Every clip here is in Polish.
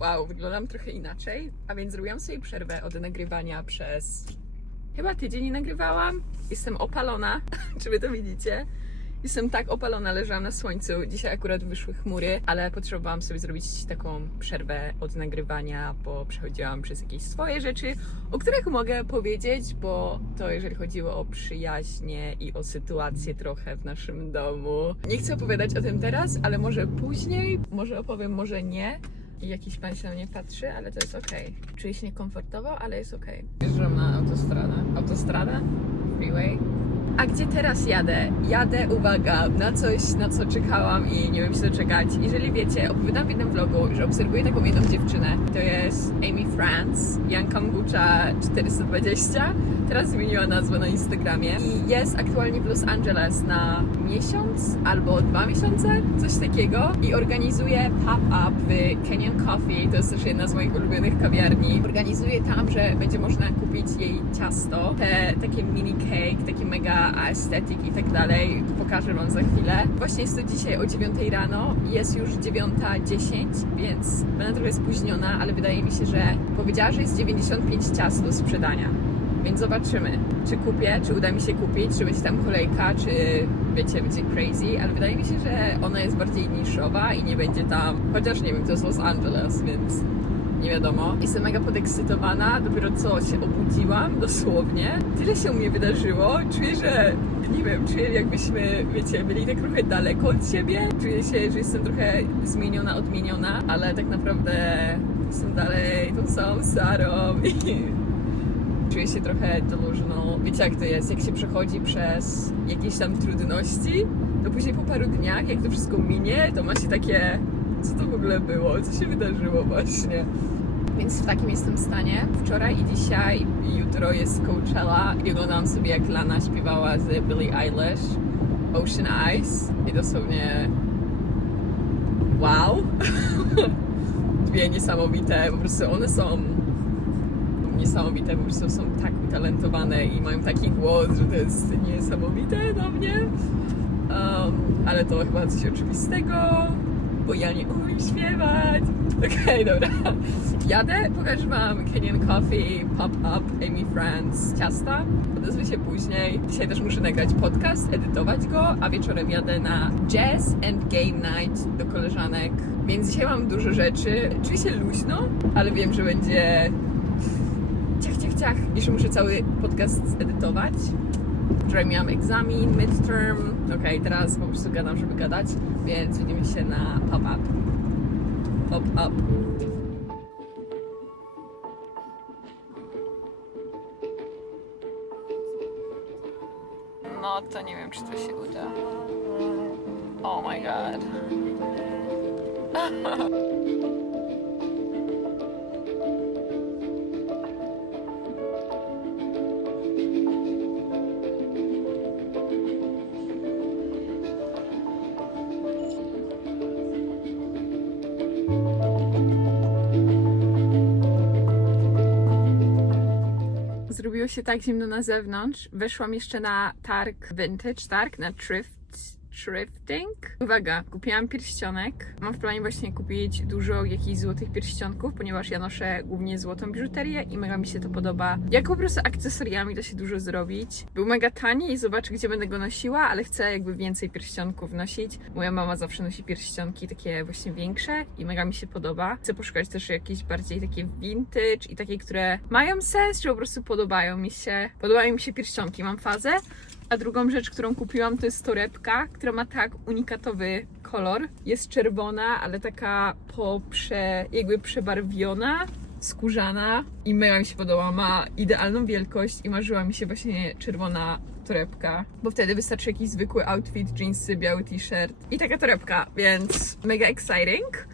Wow, wyglądam trochę inaczej, a więc zrobiłam sobie przerwę od nagrywania przez chyba tydzień nie nagrywałam. Jestem opalona, czy wy to widzicie? Jestem tak opalona, leżałam na słońcu. Dzisiaj akurat wyszły chmury, ale potrzebowałam sobie zrobić taką przerwę od nagrywania, bo przechodziłam przez jakieś swoje rzeczy, o których mogę powiedzieć, bo to jeżeli chodziło o przyjaźnie i o sytuację trochę w naszym domu. Nie chcę opowiadać o tym teraz, ale może później, może opowiem, może nie. I jakiś pan się na mnie patrzy, ale to jest okej. Czuję się niekomfortowo, ale jest okej. Wjeżdżam na autostradę. Autostrada? Freeway. A gdzie teraz jadę? Jadę, uwaga, na coś, na co czekałam i nie wiem się doczekać. Jeżeli wiecie, opowiadam w jednym vlogu, że obserwuję taką jedną dziewczynę. To jest Amy France, Young Kombucha 420. Teraz zmieniła nazwę na Instagramie. I jest aktualnie w Los Angeles na miesiąc albo 2 miesiące, coś takiego. I organizuje pop-up w Canyon Coffee. To jest też jedna z moich ulubionych kawiarni. Organizuje tam, że będzie można kupić jej ciasto. Te takie mini cake, taki mega aesthetic i tak dalej. Pokażę wam za chwilę. Właśnie jest to dzisiaj o 9 rano. Jest już 9:10, więc będę trochę spóźniona, ale wydaje mi się, że powiedziała, że jest 95 ciast do sprzedania. Więc zobaczymy, czy kupię, czy uda mi się kupić, czy będzie tam kolejka, czy wiecie, będzie crazy, ale wydaje mi się, że ona jest bardziej niszowa i nie będzie tam, chociaż nie wiem, to jest Los Angeles, więc nie wiadomo. Jestem mega podekscytowana, dopiero co się obudziłam, dosłownie. Tyle się u mnie wydarzyło, czuję, że, nie wiem, czuję jakbyśmy, wiecie, byli tak trochę daleko od siebie. Czuję się, że jestem trochę zmieniona, odmieniona, ale tak naprawdę jestem dalej tą samą Sarą i czuję się trochę delusional. Wiecie jak to jest, jak się przechodzi przez jakieś tam trudności, to później po paru dniach, jak to wszystko minie, to ma się takie, co to w ogóle było, co się wydarzyło właśnie. Więc w takim jestem stanie. Wczoraj i dzisiaj i jutro jest Coachella i oglądałam sobie jak Lana śpiewała z Billie Eilish Ocean Eyes i dosłownie wow. Dwie niesamowite, po prostu one są niesamowite, po prostu są tak utalentowane i mają taki głos, że to jest niesamowite dla mnie. Ale to chyba coś oczywistego, bo ja nie umiem śpiewać. Okej, dobra. Jadę, pokażę wam Canyon Coffee, Pop-Up, Amy France, ciasta. Odezwę się później. Dzisiaj też muszę nagrać podcast, edytować go, a wieczorem jadę na Jazz and Game Night do koleżanek. Więc dzisiaj mam dużo rzeczy. Czuję się luźno, ale wiem, że będzie ciach. Jeszcze muszę cały podcast zedytować. Wczoraj miałam egzamin, midterm. Okej, teraz po prostu gadam, żeby gadać, więc widzimy się na pop-up. Pop-up. No to nie wiem, czy to się uda. Oh my god. Zrobiło się tak zimno na zewnątrz. Weszłam jeszcze na targ vintage, targ na thrifting. Uwaga, kupiłam pierścionek. Mam w planie właśnie kupić dużo jakichś złotych pierścionków, ponieważ ja noszę głównie złotą biżuterię i mega mi się to podoba. Jak po prostu akcesoriami da się dużo zrobić. Był mega tani i zobaczę, gdzie będę go nosiła, ale chcę jakby więcej pierścionków nosić. Moja mama zawsze nosi pierścionki takie właśnie większe i mega mi się podoba. Chcę poszukać też jakieś bardziej takie vintage i takie, które mają sens, czy po prostu podobają mi się. Podobają mi się pierścionki, mam fazę. A drugą rzecz, którą kupiłam, to jest torebka, która ma tak unikatowy kolor. Jest czerwona, ale taka jakby przebarwiona, skórzana i mega mi się podoba. Ma idealną wielkość i marzyła mi się właśnie czerwona torebka, bo wtedy wystarczy jakiś zwykły outfit, jeansy, biały t-shirt i taka torebka, więc mega exciting.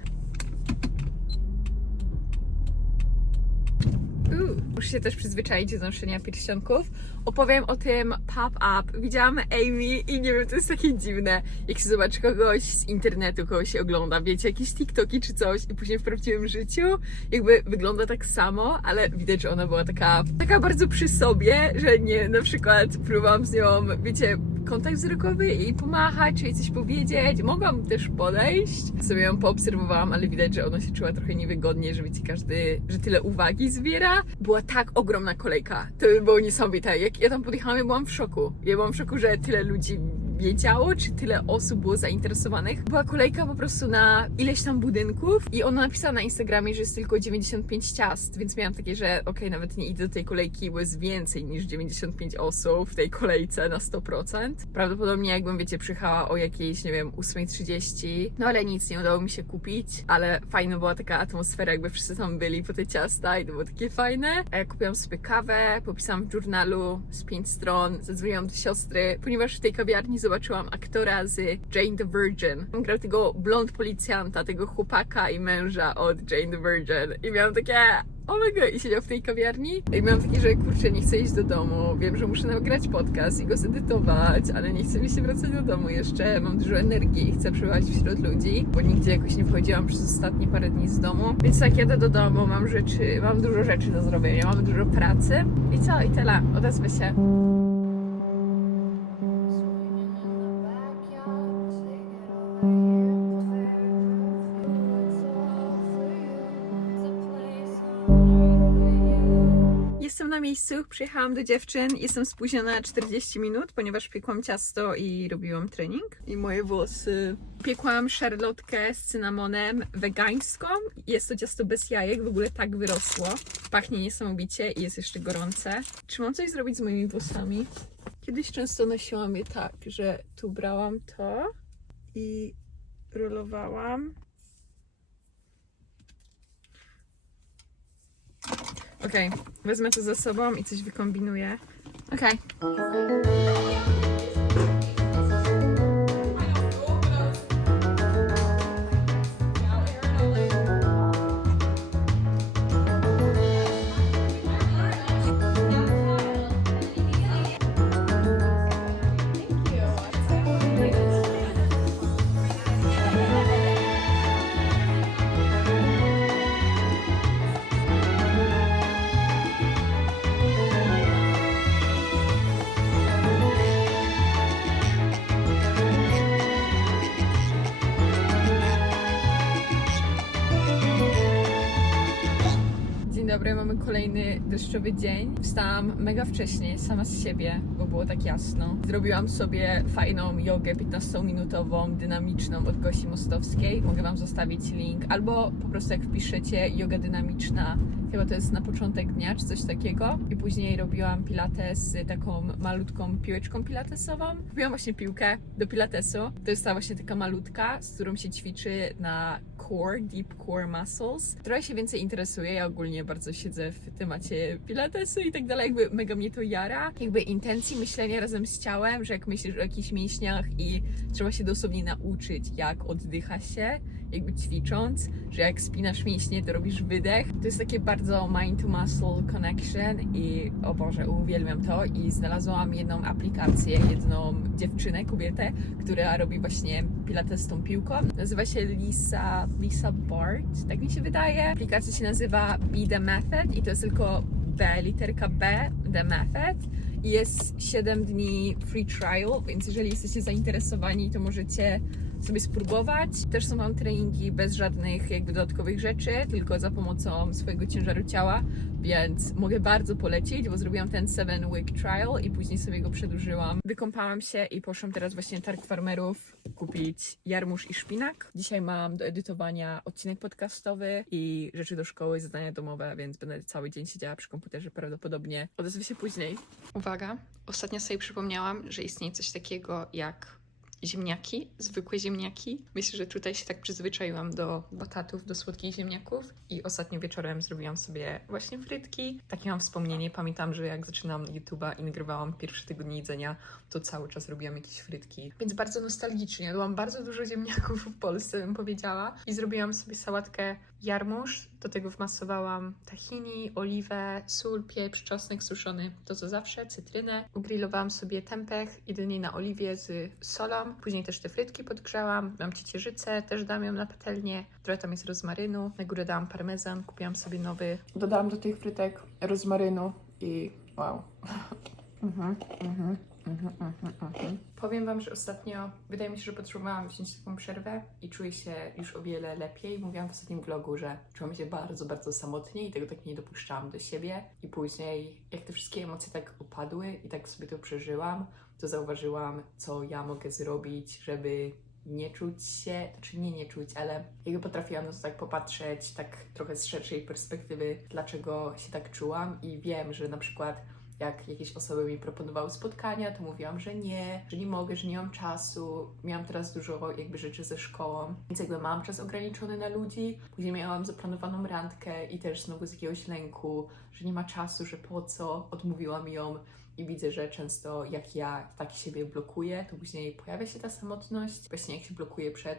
Muszę się też przyzwyczaić do noszenia pierścionków. Opowiem o tym pop-up. Widziałam Amy i nie wiem, to jest takie dziwne, jak się zobaczy kogoś z internetu, kogoś się ogląda, wiecie, jakieś TikToki czy coś i później w prawdziwym życiu jakby wygląda tak samo, ale widać, że ona była taka bardzo przy sobie, że nie, na przykład próbowałam z nią, wiecie, kontakt wzrokowy i pomachać, czy jej coś powiedzieć. Mogłam też podejść, sobie ją poobserwowałam, ale widać, że ona się czuła trochę niewygodnie, że wiecie, że tyle uwagi zbiera. Była tak ogromna kolejka. To było niesamowite. Jak ja tam podjechałam, ja byłam w szoku. Ja byłam w szoku, że tyle ludzi wiedziało, czy tyle osób było zainteresowanych. Była kolejka po prostu na ileś tam budynków i ona napisała na Instagramie, że jest tylko 95 ciast, więc miałam takie, że okej, nawet nie idę do tej kolejki, bo jest więcej niż 95 osób w tej kolejce na 100%. Prawdopodobnie jakbym, wiecie, przyjechała o jakiejś, nie wiem, 8:30, no ale nic, nie udało mi się kupić, ale fajna była taka atmosfera, jakby wszyscy tam byli po te ciasta i to było takie fajne. A ja kupiłam sobie kawę, popisałam w journalu z 5 stron, zadzwoniłam do siostry, ponieważ w tej kawiarni zobaczyłam aktora z Jane the Virgin. On grał tego blond policjanta, tego chłopaka i męża od Jane the Virgin i miałam takie oh my god, i siedział w tej kawiarni i miałam takie, że kurczę, nie chcę iść do domu, wiem, że muszę nagrać podcast i go zedytować, ale nie chcę mi się wracać do domu jeszcze, mam dużo energii i chcę przebywać wśród ludzi, bo nigdzie jakoś nie wychodziłam przez ostatnie parę dni z domu, więc tak jadę do domu, mam dużo rzeczy do zrobienia, mam dużo pracy i co, i tyle, odezwę się. Jestem na miejscu, przyjechałam do dziewczyn, jestem spóźniona 40 minut, ponieważ piekłam ciasto i robiłam trening. I moje włosy. Piekłam szarlotkę z cynamonem wegańską. Jest to ciasto bez jajek, w ogóle tak wyrosło. Pachnie niesamowicie i jest jeszcze gorące. Czy mam coś zrobić z moimi włosami? Kiedyś często nosiłam je tak, że tu brałam to i rolowałam. Okej, wezmę to ze sobą i coś wykombinuję. Okej. Dobry, mamy kolejny deszczowy dzień. Wstałam mega wcześnie, sama z siebie, bo było tak jasno. Zrobiłam sobie fajną jogę 15-minutową, dynamiczną od Gosi Mostowskiej. Mogę wam zostawić link, albo po prostu jak wpiszecie yoga dynamiczna, chyba to jest na początek dnia, czy coś takiego. I później robiłam pilates z taką malutką piłeczką pilatesową. Kupiłam właśnie piłkę do pilatesu. To jest ta właśnie taka malutka, z którą się ćwiczy na core, deep core muscles. Trochę się więcej interesuje, ja ogólnie bardzo siedzę w temacie pilatesu i tak dalej, jakby mega mnie to jara. Jakby intencji myślenia razem z ciałem, że jak myślisz o jakichś mięśniach i trzeba się dosłownie nauczyć, jak oddycha się, jakby ćwicząc, że jak spinasz mięśnie, to robisz wydech. To jest takie bardzo mind to muscle connection i o Boże, uwielbiam to i znalazłam jedną aplikację, jedną dziewczynę, kobietę, która robi właśnie pilates z tą piłką. Nazywa się Lisa Bart, tak mi się wydaje. Aplikacja się nazywa Be The Method i to jest tylko B, literka B, The Method. I jest 7 dni free trial, więc jeżeli jesteście zainteresowani, to możecie sobie spróbować. Też są tam treningi bez żadnych jakby dodatkowych rzeczy, tylko za pomocą swojego ciężaru ciała, więc mogę bardzo polecić, bo zrobiłam ten 7-week trial i później sobie go przedłużyłam. Wykąpałam się i poszłam teraz właśnie na targ farmerów kupić jarmuż i szpinak. Dzisiaj mam do edytowania odcinek podcastowy i rzeczy do szkoły, zadania domowe, więc będę cały dzień siedziała przy komputerze prawdopodobnie. Odezwę się później. Uwaga, ostatnio sobie przypomniałam, że istnieje coś takiego jak ziemniaki, zwykłe ziemniaki. Myślę, że tutaj się tak przyzwyczaiłam do batatów, do słodkich ziemniaków i ostatnio wieczorem zrobiłam sobie właśnie frytki. Takie mam wspomnienie, pamiętam, że jak zaczynam YouTube'a i nagrywałam pierwsze tygodnie jedzenia, to cały czas robiłam jakieś frytki. Więc bardzo nostalgicznie, jadłam bardzo dużo ziemniaków w Polsce, bym powiedziała. I zrobiłam sobie sałatkę jarmuż, do tego wmasowałam tahini, oliwę, sól, pieprz, czosnek suszony, to co zawsze, cytrynę. Ugrillowałam sobie tempeh, jedynie na oliwie z solą. Później też te frytki podgrzałam. Mam ciecierzycę, też dam ją na patelnię. Trochę tam jest rozmarynu. Na górę dałam parmezan, kupiłam sobie nowy. Dodałam do tych frytek rozmarynu i wow. Powiem Wam, że ostatnio wydaje mi się, że potrzebowałam wziąć taką przerwę i czuję się już o wiele lepiej. Mówiłam w ostatnim vlogu, że czułam się bardzo, bardzo samotnie i tego tak nie dopuszczałam do siebie. I później, jak te wszystkie emocje tak opadły i tak sobie to przeżyłam, to zauważyłam, co ja mogę zrobić, żeby nie czuć się, znaczy nie czuć, ale jakby potrafiłam na to tak popatrzeć tak trochę z szerszej perspektywy, dlaczego się tak czułam i wiem, że na przykład jak jakieś osoby mi proponowały spotkania, to mówiłam, że nie mogę, że nie mam czasu. Miałam teraz dużo jakby rzeczy ze szkołą, więc jakby mam czas ograniczony na ludzi. Później miałam zaplanowaną randkę i też znowu z jakiegoś lęku, że nie ma czasu, że po co, odmówiłam ją. I widzę, że często jak ja tak siebie blokuję, to później pojawia się ta samotność. Właśnie jak się blokuję przed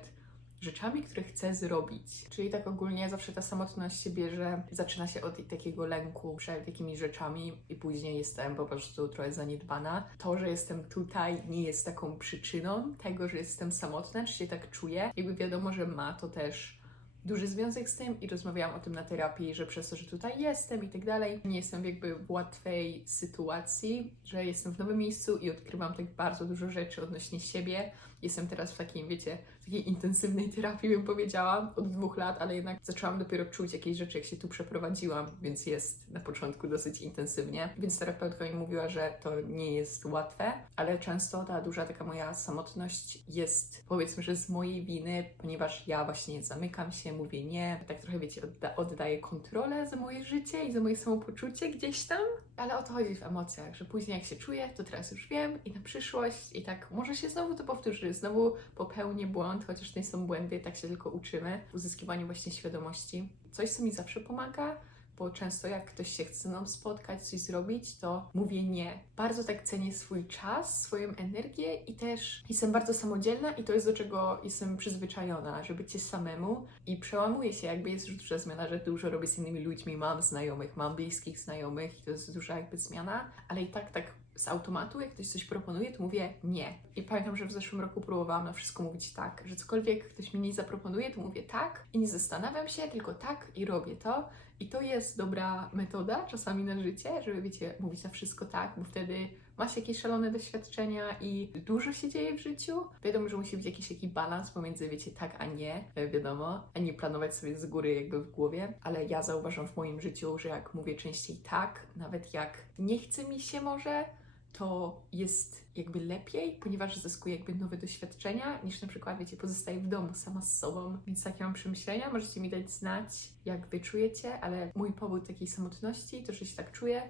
rzeczami, które chcę zrobić. Czyli tak ogólnie zawsze ta samotność się bierze, zaczyna się od takiego lęku przed jakimiś rzeczami i później jestem po prostu trochę zaniedbana. To, że jestem tutaj nie jest taką przyczyną tego, że jestem samotna, czy się tak czuję. Jakby wiadomo, że ma to też duży związek z tym i rozmawiałam o tym na terapii, że przez to, że tutaj jestem i tak dalej, nie jestem jakby w łatwej sytuacji, że jestem w nowym miejscu i odkrywam tak bardzo dużo rzeczy odnośnie siebie. Jestem teraz w takiej, wiecie, takiej intensywnej terapii, bym powiedziała, od 2 lat, ale jednak zaczęłam dopiero czuć jakieś rzeczy, jak się tu przeprowadziłam, więc jest na początku dosyć intensywnie. Więc terapeutka mi mówiła, że to nie jest łatwe, ale często ta duża taka moja samotność jest, powiedzmy, że z mojej winy, ponieważ ja właśnie zamykam się, mówię nie, tak trochę, wiecie, oddaję kontrolę za moje życie i za moje samopoczucie gdzieś tam, ale o to chodzi w emocjach, że później jak się czuję, to teraz już wiem i na przyszłość i tak może się znowu to powtórzy, znowu popełnię błąd, chociaż to nie są błędy, tak się tylko uczymy w uzyskiwaniu właśnie świadomości. Coś, co mi zawsze pomaga, bo często jak ktoś się chce ze mną spotkać, coś zrobić, to mówię nie. Bardzo tak cenię swój czas, swoją energię i też jestem bardzo samodzielna i to jest do czego jestem przyzwyczajona, że bycie samemu i przełamuję się, jakby jest już duża zmiana, że dużo robię z innymi ludźmi, mam znajomych, mam bliskich znajomych i to jest duża jakby zmiana, ale i tak z automatu, jak ktoś coś proponuje, to mówię nie. I pamiętam, że w zeszłym roku próbowałam na wszystko mówić tak, że cokolwiek ktoś mi nie zaproponuje, to mówię tak i nie zastanawiam się, tylko tak i robię to. I to jest dobra metoda czasami na życie, żeby, wiecie, mówić na wszystko tak, bo wtedy ma się jakieś szalone doświadczenia i dużo się dzieje w życiu. Wiadomo, że musi być jakiś taki balans pomiędzy, wiecie, tak a nie, wiadomo, a nie planować sobie z góry jakby w głowie, ale ja zauważam w moim życiu, że jak mówię częściej tak, nawet jak nie chce mi się może, to jest jakby lepiej, ponieważ zyskuję jakby nowe doświadczenia, niż na przykład, wiecie, pozostaję w domu sama z sobą. Więc takie mam przemyślenia, możecie mi dać znać, jak wy czujecie, ale mój powód takiej samotności, to, że się tak czuję,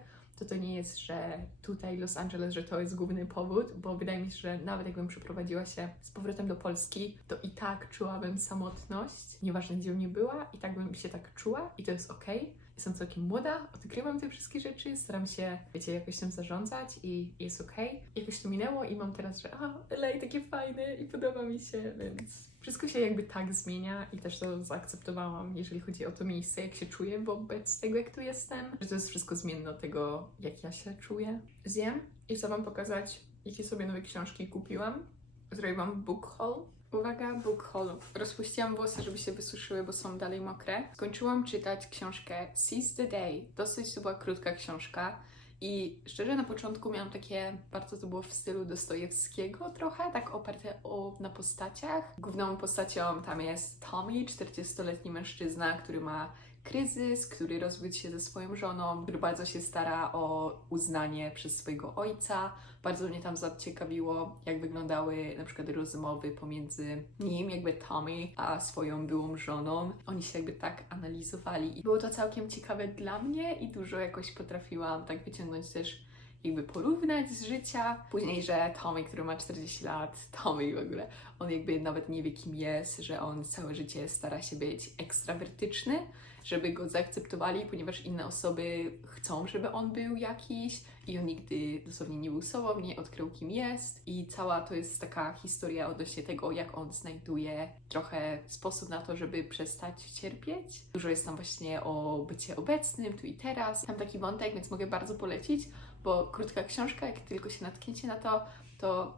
to nie jest, że tutaj Los Angeles, że to jest główny powód, bo wydaje mi się, że nawet jakbym przeprowadziła się z powrotem do Polski, to i tak czułabym samotność, nieważne gdzie bym nie była, i tak bym się tak czuła i to jest okej. Jestem całkiem młoda, odkrywam te wszystkie rzeczy, staram się, wiecie, jakoś tym zarządzać i jest okej. Jakoś to minęło i mam teraz, że LA takie fajne i podoba mi się, więc wszystko się jakby tak zmienia i też to zaakceptowałam, jeżeli chodzi o to miejsce, jak się czuję wobec tego, jak tu jestem, że to jest wszystko zmienne od tego, jak ja się czuję. Zjem i chcę wam pokazać, jakie sobie nowe książki kupiłam. Zrobię wam book haul. Uwaga, book haul. Rozpuściłam włosy, żeby się wysuszyły, bo są dalej mokre. Skończyłam czytać książkę Seize the Day. Dosyć to była krótka książka. I szczerze na początku miałam takie, bardzo to było w stylu Dostojewskiego trochę, tak oparte na postaciach. Główną postacią tam jest Tommy, 40-letni mężczyzna, który ma kryzys, który rozwiódł się ze swoją żoną, który bardzo się stara o uznanie przez swojego ojca. Bardzo mnie tam zaciekawiło, jak wyglądały na przykład rozmowy pomiędzy nim, jakby Tommy, a swoją byłą żoną. Oni się jakby tak analizowali i było to całkiem ciekawe dla mnie i dużo jakoś potrafiłam tak wyciągnąć też jakby porównać z życia. Później, że Tommy, który ma 40 lat, Tommy w ogóle, on jakby nawet nie wie kim jest, że on całe życie stara się być ekstrawertyczny, żeby go zaakceptowali, ponieważ inne osoby chcą, żeby on był jakiś i on nigdy dosłownie nie był sobą, nie odkrył kim jest i cała to jest taka historia odnośnie tego, jak on znajduje trochę sposób na to, żeby przestać cierpieć. Dużo jest tam właśnie o bycie obecnym, tu i teraz. Tam taki wątek, więc mogę bardzo polecić, bo krótka książka, jak tylko się natkniecie na to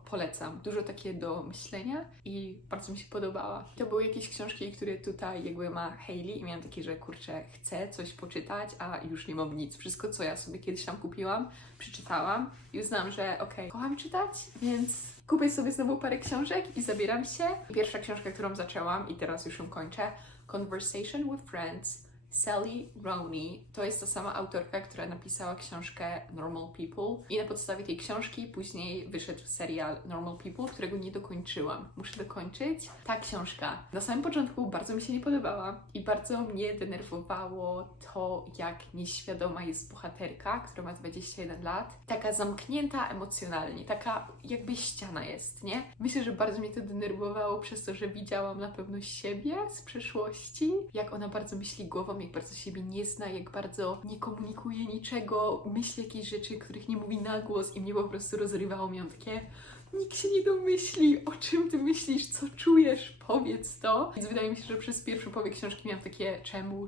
polecam. Dużo takie do myślenia i bardzo mi się podobała. To były jakieś książki, które tutaj jakby ma Hailey i miałam takie, że kurczę, chcę coś poczytać, a już nie mam nic. Wszystko, co ja sobie kiedyś tam kupiłam, przeczytałam i uznałam, że okej, kocham czytać, więc kupię sobie znowu parę książek i zabieram się. Pierwsza książka, którą zaczęłam i teraz już ją kończę, Conversation with Friends, Sally Rooney. To jest ta sama autorka, która napisała książkę Normal People i na podstawie tej książki później wyszedł serial Normal People, którego nie dokończyłam. Muszę dokończyć. Ta książka na samym początku bardzo mi się nie podobała i bardzo mnie denerwowało to, jak nieświadoma jest bohaterka, która ma 21 lat. Taka zamknięta emocjonalnie, taka jakby ściana jest, nie? Myślę, że bardzo mnie to denerwowało przez to, że widziałam na pewno siebie z przeszłości, jak ona bardzo myśli głową, jak bardzo siebie nie zna, jak bardzo nie komunikuje niczego, myśli jakieś rzeczy, których nie mówi na głos i mnie po prostu rozrywało. Miałam takie, nikt się nie domyśli, o czym ty myślisz, co czujesz, powiedz to. Więc wydaje mi się, że przez pierwszą połowę książki miałam takie czemu,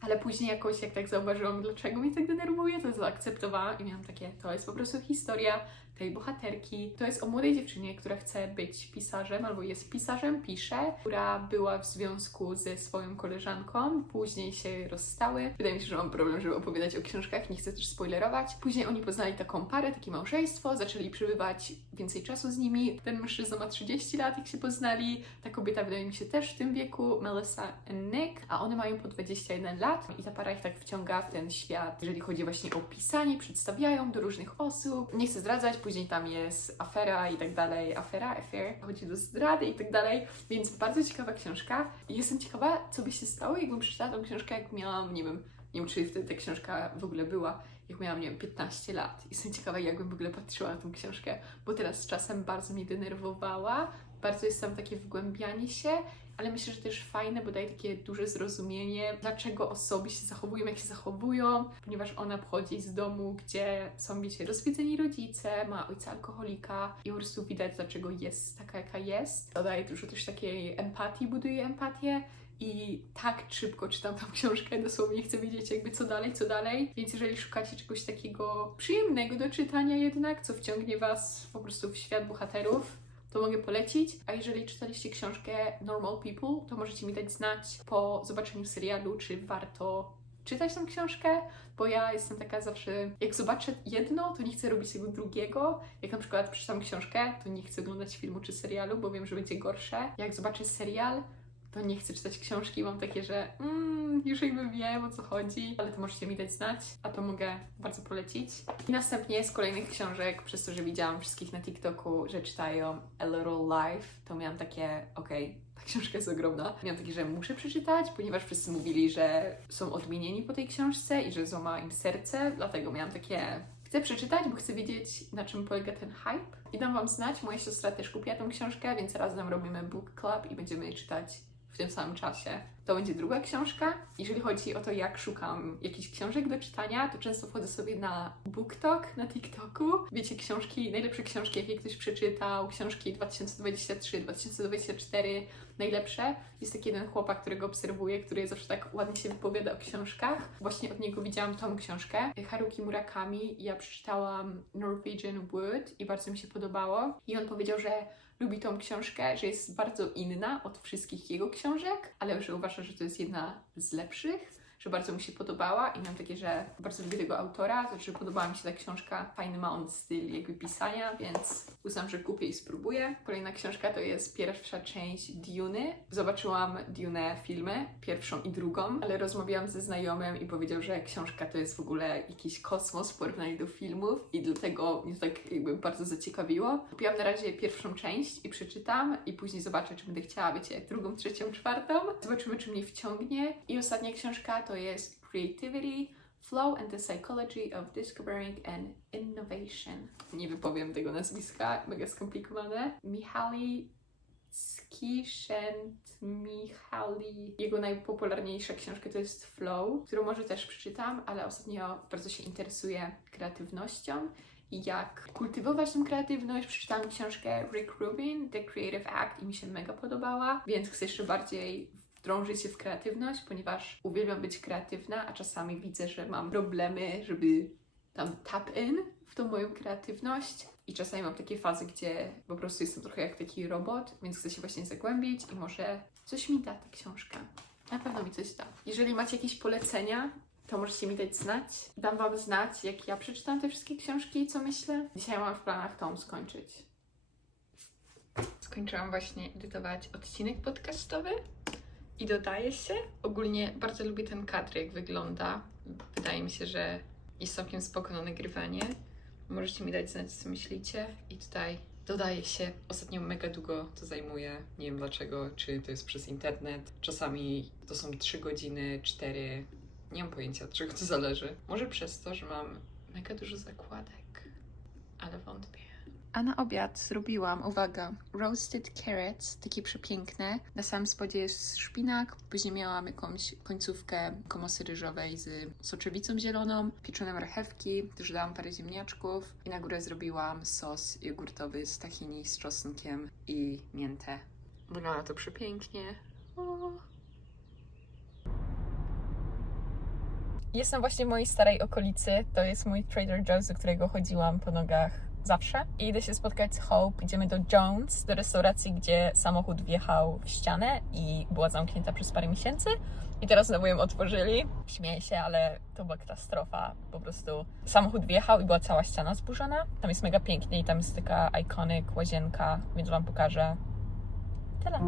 ale później jakoś jak tak zauważyłam, dlaczego mnie tak denerwuje, to zaakceptowałam i miałam takie, to jest po prostu historia tej bohaterki. To jest o młodej dziewczynie, która chce być pisarzem, albo jest pisarzem, pisze, która była w związku ze swoją koleżanką, później się rozstały. Wydaje mi się, że mam problem, żeby opowiadać o książkach, nie chcę też spoilerować. Później oni poznali taką parę, takie małżeństwo, zaczęli przebywać więcej czasu z nimi. Ten mężczyzna ma 30 lat, jak się poznali. Ta kobieta wydaje mi się też w tym wieku, Melissa and Nick, a one mają po 21 lat i ta para ich tak wciąga w ten świat, jeżeli chodzi właśnie o pisanie, przedstawiają do różnych osób. Nie chcę zdradzać, później tam jest afera i tak dalej, affair, chodzi do zdrady i tak dalej, więc bardzo ciekawa książka. I jestem ciekawa, co by się stało, jakbym przeczytała tą książkę, jak miałam, nie wiem, czy wtedy ta książka w ogóle była, jak miałam, nie wiem, 15 lat. Jestem ciekawa, jakbym w ogóle patrzyła na tą książkę, bo teraz z czasem bardzo mnie denerwowała, bardzo jest tam takie wgłębianie się, ale myślę, że też fajne, bo daje takie duże zrozumienie, dlaczego osoby się zachowują, jak się zachowują, ponieważ ona pochodzi z domu, gdzie są, wiecie, rozwiedzeni rodzice, ma ojca alkoholika i po prostu widać, dlaczego jest taka, jaka jest. To daje dużo też takiej empatii, buduje empatię. I tak szybko czytam tą książkę, dosłownie chcę wiedzieć jakby co dalej, więc jeżeli szukacie czegoś takiego przyjemnego do czytania jednak, co wciągnie Was po prostu w świat bohaterów, to mogę polecić. A jeżeli czytaliście książkę Normal People, to możecie mi dać znać po zobaczeniu serialu, czy warto czytać tą książkę, bo ja jestem taka zawsze, jak zobaczę jedno, to nie chcę robić tego drugiego. Jak na przykład przeczytam książkę, to nie chcę oglądać filmu czy serialu, bo wiem, że będzie gorsze. Jak zobaczę serial, to nie chcę czytać książki, mam takie, że już jakby wiem, o co chodzi, ale to możecie mi dać znać, a to mogę bardzo polecić. I następnie z kolejnych książek, przez to, że widziałam wszystkich na TikToku, że czytają A Little Life, to miałam takie, ta książka jest ogromna. Miałam takie, że muszę przeczytać, ponieważ wszyscy mówili, że są odmienieni po tej książce i że złamała im serce, dlatego miałam takie, chcę przeczytać, bo chcę wiedzieć, na czym polega ten hype. I dam Wam znać, moja siostra też kupiła tą książkę, więc razem robimy book club i będziemy czytać w tym samym czasie. To będzie druga książka. Jeżeli chodzi o to, jak szukam jakichś książek do czytania, to często wchodzę sobie na BookTok na TikToku. Wiecie, książki, najlepsze książki, jakie ktoś przeczytał, książki 2023, 2024, najlepsze. Jest taki jeden chłopak, którego obserwuję, który zawsze tak ładnie się wypowiada o książkach. Właśnie od niego widziałam tą książkę, Haruki Murakami. Ja przeczytałam Norwegian Wood i bardzo mi się podobało. I on powiedział, że lubi tą książkę, że jest bardzo inna od wszystkich jego książek, ale że uważa, że to jest jedna z lepszych, że bardzo mi się podobała i mam takie, że bardzo lubię tego autora, znaczy podobała mi się ta książka, fajny ma on styl jakby pisania, więc uznam, że kupię i spróbuję. Kolejna książka to jest pierwsza część Duny. Zobaczyłam Dune filmy, pierwszą i drugą, ale rozmawiałam ze znajomym i powiedział, że książka to jest w ogóle jakiś kosmos w porównaniu do filmów i dlatego mnie to tak jakby bardzo zaciekawiło. Kupiłam na razie pierwszą część i przeczytam i później zobaczę, czy będę chciała, wiecie, drugą, trzecią, czwartą. Zobaczymy, czy mnie wciągnie. I ostatnia książka to jest Creativity Flow and the Psychology of Discovering and Innovation. Nie wypowiem tego nazwiska, mega skomplikowane. Mihaly Csikszentmihalyi. Jego najpopularniejsza książka to jest Flow, którą może też przeczytam, ale ostatnio bardzo się interesuję kreatywnością i jak kultywować tą kreatywność. Przeczytałam książkę Rick Rubin, The Creative Act i mi się mega podobała, więc chcę jeszcze bardziej wdrążyć się w kreatywność, ponieważ uwielbiam być kreatywna, a czasami widzę, że mam problemy, żeby tam tap in w tą moją kreatywność. I czasami mam takie fazy, gdzie po prostu jestem trochę jak taki robot, więc chcę się właśnie zagłębić i może coś mi da ta książka. Na pewno mi coś da. Jeżeli macie jakieś polecenia, to możecie mi dać znać. Dam wam znać, jak ja przeczytam te wszystkie książki i co myślę. Dzisiaj mam w planach tą skończyć. Skończyłam właśnie edytować odcinek podcastowy i dodaje się. Ogólnie bardzo lubię ten kadr, jak wygląda. Wydaje mi się, że jest całkiem spoko na nagrywanie. Możecie mi dać znać, co myślicie. I tutaj dodaje się. Ostatnio mega długo to zajmuje. Nie wiem dlaczego, czy to jest przez internet. Czasami to są 3 godziny, 4. Nie mam pojęcia, od czego to zależy. Może przez to, że mam mega dużo zakładek, ale wątpię. A na obiad zrobiłam, uwaga, roasted carrots, takie przepiękne. Na samym spodzie jest szpinak, później miałam jakąś końcówkę komosy ryżowej z soczewicą zieloną, pieczone marchewki, też dałam parę ziemniaczków i na górę zrobiłam sos jogurtowy z tahini, z czosnkiem i miętę. Wygląda to przepięknie. O. Jestem właśnie w mojej starej okolicy, to jest mój Trader Joe's, do którego chodziłam po nogach zawsze. I idę się spotkać z Hope, idziemy do Jones, do restauracji, gdzie samochód wjechał w ścianę i była zamknięta przez parę miesięcy. I teraz znowu ją otworzyli. Śmieję się, ale to była katastrofa. Po prostu samochód wjechał i była cała ściana zburzona. Tam jest mega pięknie i tam jest taka iconic łazienka, więc wam pokażę. Tyle.